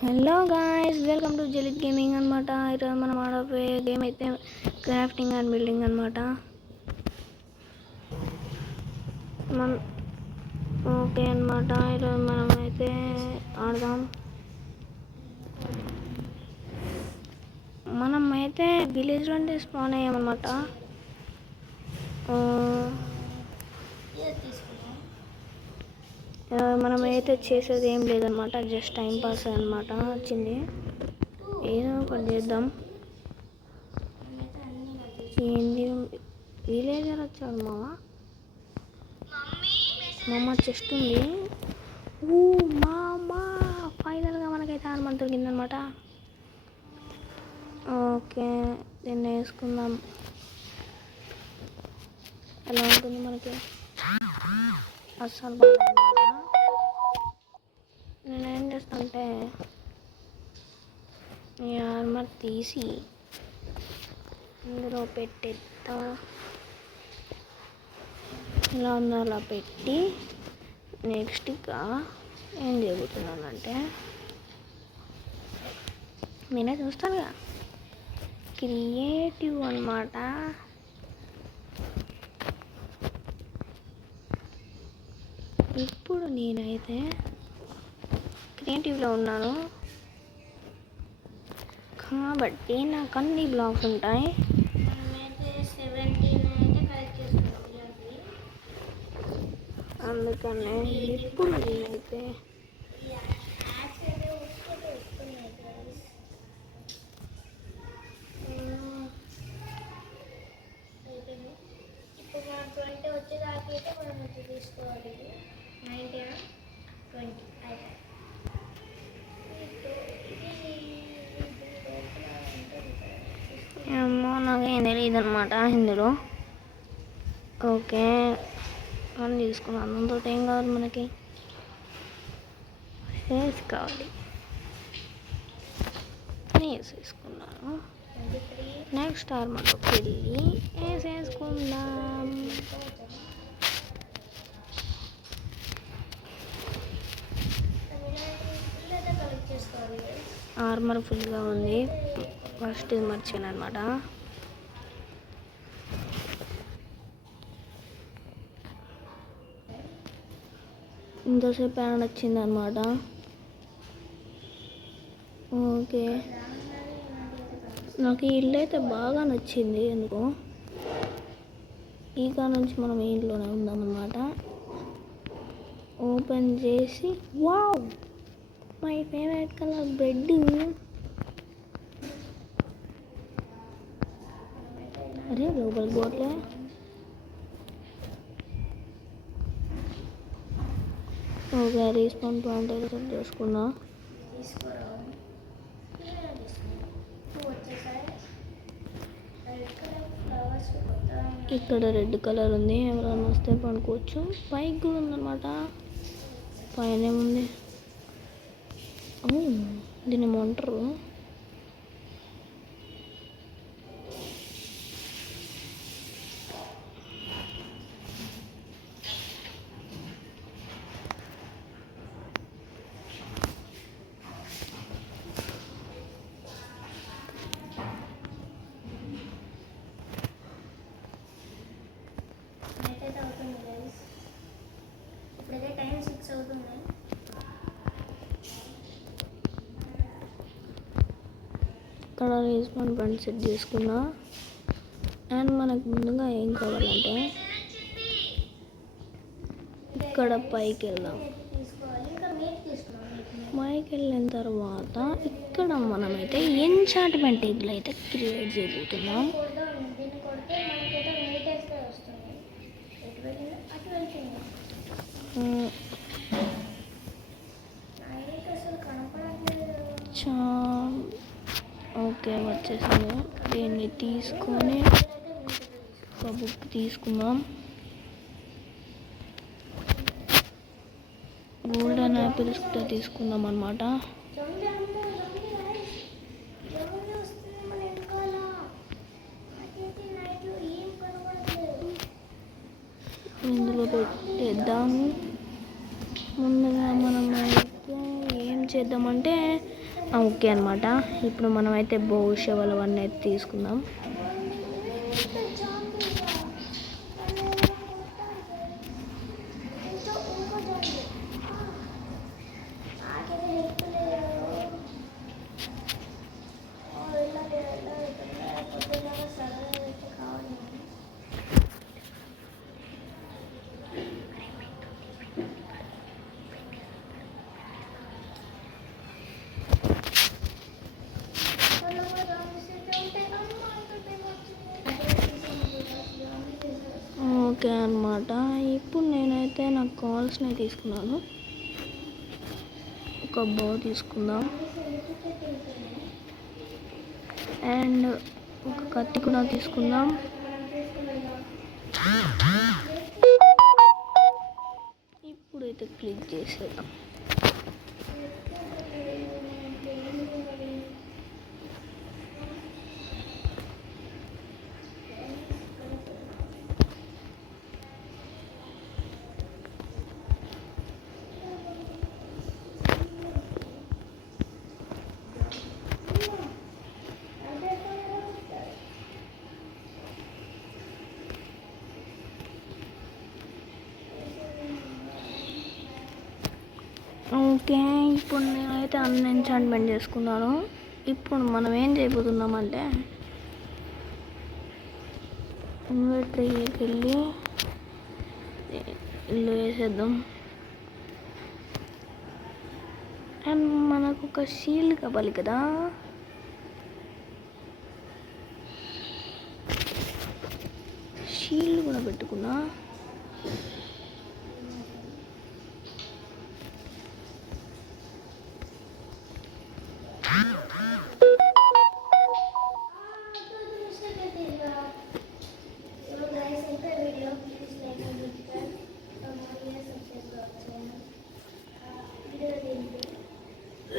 Hello guys, welcome to జెలిత్ gaming అనమాట. ఈరోజు మనం ఆడబోయే గేమ్ అయితే క్రాఫ్టింగ్ అండ్ బిల్డింగ్ అనమాట. ఓకే అనమాట. ఈరోజు మనం అయితే ఆడదాం. మనం అయితే విలేజ్లోనే స్పాన్ అయ్యామన్నమాట. మనం అయితే చేసేది ఏం లేదనమాట, జస్ట్ టైం పాస్ అనమాట. వచ్చింది ఏదో ఒకటి చేద్దాం. ఏంది విలేజర్ వచ్చాడు మామ చెస్ట్ ఉంది. మామ ఫైనల్గా మనకైతే ఆర్మర్ దొరికిందనమాట. ఓకే, దీన్ని వేసుకుందాం. ఎలా ఉంటుంది మనకి? అస్సలు నేనేం చేస్తానంటే ఈ ఆర్మర్ తీసి ఇందులో పెట్టేస్తా. ఇలా ఉందో అలా పెట్టి నెక్స్ట్ ఇంకా ఏం చేయబోతున్నానంటే, నేనే చూస్తానుగా, క్రియేటివ్ అన్నమాట. ఇప్పుడు నేనైతే క్రియేటివ్లో ఉన్నాను కాబట్టి నాకు అన్ని బ్లాక్స్ ఉంటాయి. అందుకనే ఇప్పుడు నేనైతే ఏమో నాకేం తెలియదు అనమాట ఇందులో. ఓకే, అని తీసుకున్నాను. అందుతో ఏం కావాలి మనకి? ఫేస్ కావాలి. వేసేసుకున్నాను. నెక్స్ట్ ఆర్మర్లోకి వెళ్ళి వేసేసుకుందాం. ఆర్మర్ ఫుల్గా ఉంది. ఫస్ట్ ఇది మర్చాను అనమాట. ఇంతసేపు యాడ్ వచ్చింది అనమాట. ఓకే, నాకు ఈ ఇల్లు అయితే బాగా నచ్చింది ఎందుకో. ఈ కాడ నుంచి మనం ఇంట్లోనే ఉందామన్నమాట. ఓపెన్ చేసి, wow, my favourite colour bed. అరే లోపలికి పోట్లే. ఓకే, రీస్పాన్ పాయింట్ అయితే సెట్ చేసుకున్నా. ఇక్కడ రెడ్ కలర్ ఉంది, ఎవరైనా వస్తే పడుకోవచ్చు. పైకి కూడా ఉందన్నమాట. పైన ఏముంది? దీన్ని ఏమంటారు? ఇక్కడ రీస్పాన్ పాయింట్ సెట్ చేసుకున్నా. అండ్ మనకు ముందుగా ఏం కావాలంటే ఇక్కడ పైకి వెళ్దాం. పైకి వెళ్ళిన తర్వాత ఇక్కడ మనమైతే ఎంచాంట్మెంట్ టేబుల్ అయితే క్రియేట్ చేయబోతున్నాం. ఓకే, వచ్చేసింది. దీన్ని తీసుకొని ఒక బుక్ తీసుకుందాం. గోల్డెన్ యాపిల్స్ కూడా తీసుకుందాం అన్నమాట. ఇందులో పెట్టేద్దాము. ముందుగా మనం అయితే ఏం చేద్దామంటే ఓకే అనమాట. ఇప్పుడు మనం అయితే షవల్ అవన్నీ అయితే తీసుకుందాం. ఓకే అనమాట. ఇప్పుడు నేనైతే నాకు కావాల్సినవి తీసుకున్నాను. ఒక బౌ తీసుకుందాం అండ్ ఒక కత్తి కూడా తీసుకుందాం. ఇప్పుడైతే క్లిక్ చేసేద్దాం. ఓకే, ఇప్పుడు నేనైతే అన్ఎన్చాంట్మెంట్ చేసుకున్నాను. ఇప్పుడు మనం ఏం చేయబోతున్నామంటే ఇన్వెంటరీకి వెళ్ళి ఇల్లు వేసేద్దాం. అండ్ మనకు ఒక షీల్డ్ కావాలి కదా, షీల్డ్ కూడా పెట్టుకున్నా.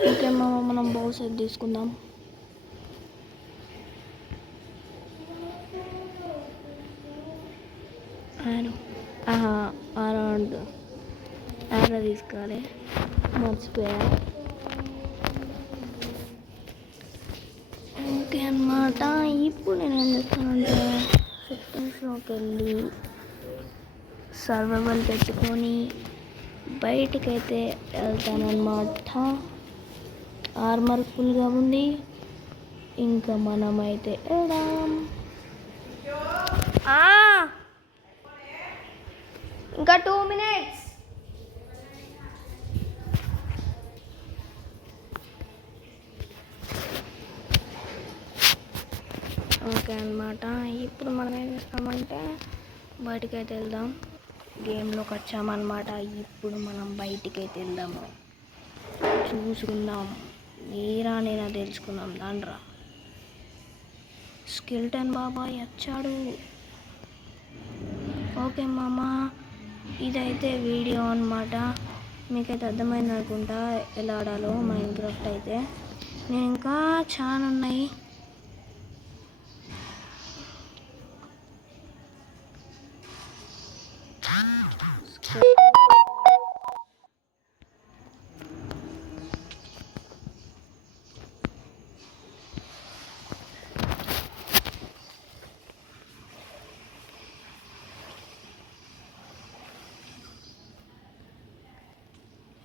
ఓకే మనం బౌ సెట్ తీసుకుందాం. అరౌండ్ ఆరో తీసుకోవాలి, మర్చిపోయా. ఓకే అన్నమాట. ఇప్పుడు నేను ఏం చేస్తానంటే సెట్టింగ్స్లోకి వెళ్ళి సర్వైవల్ పెట్టుకొని బయటికైతే వెళ్తానన్నమాట. ఆర్మర్ ఫుల్గా ఉంది. ఇంకా మనమైతే వెళ్దాం. ఇంకా 2 minutes. ఓకే అన్నమాట. ఇప్పుడు మనం ఏం చేస్తామంటే బయటికైతే వెళ్దాం. గేమ్లోకి వచ్చామన్నమాట. ఇప్పుడు మనం బయటికైతే వెళ్దాము, చూసుకుందాం. మీరా నేనా తెలుసుకుందాం. దాండ్రా స్కెల్టన్ బాబాయ్ వచ్చాడు. ఓకే మామ, ఇదైతే వీడియో అన్నమాట. మీకైతే అర్థమైంది అనుకుంటా ఎలా ఆడాలో మైన్క్రాఫ్ట్ అయితే. నేను ఇంకా చాలా ఉన్నాయి.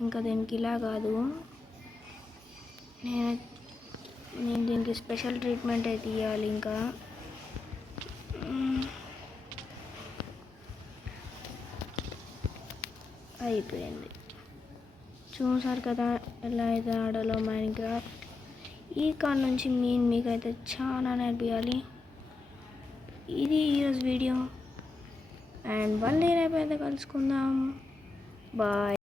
ఇంకా దీనికి ఇలా కాదు, నేను దీనికి స్పెషల్ ట్రీట్మెంట్ అయితే ఇవ్వాలి. ఇంకా అయిపోయింది. చూసారు కదా ఎలా అయితే ఆడాలో మైన్క్రాఫ్ట్. ఈ కాడ నుంచి మీకైతే చాలా నేర్పియాలి. ఇది ఈరోజు వీడియో అండ్ మళ్ళీ రేపైతే కలుసుకుందాం. బాయ్.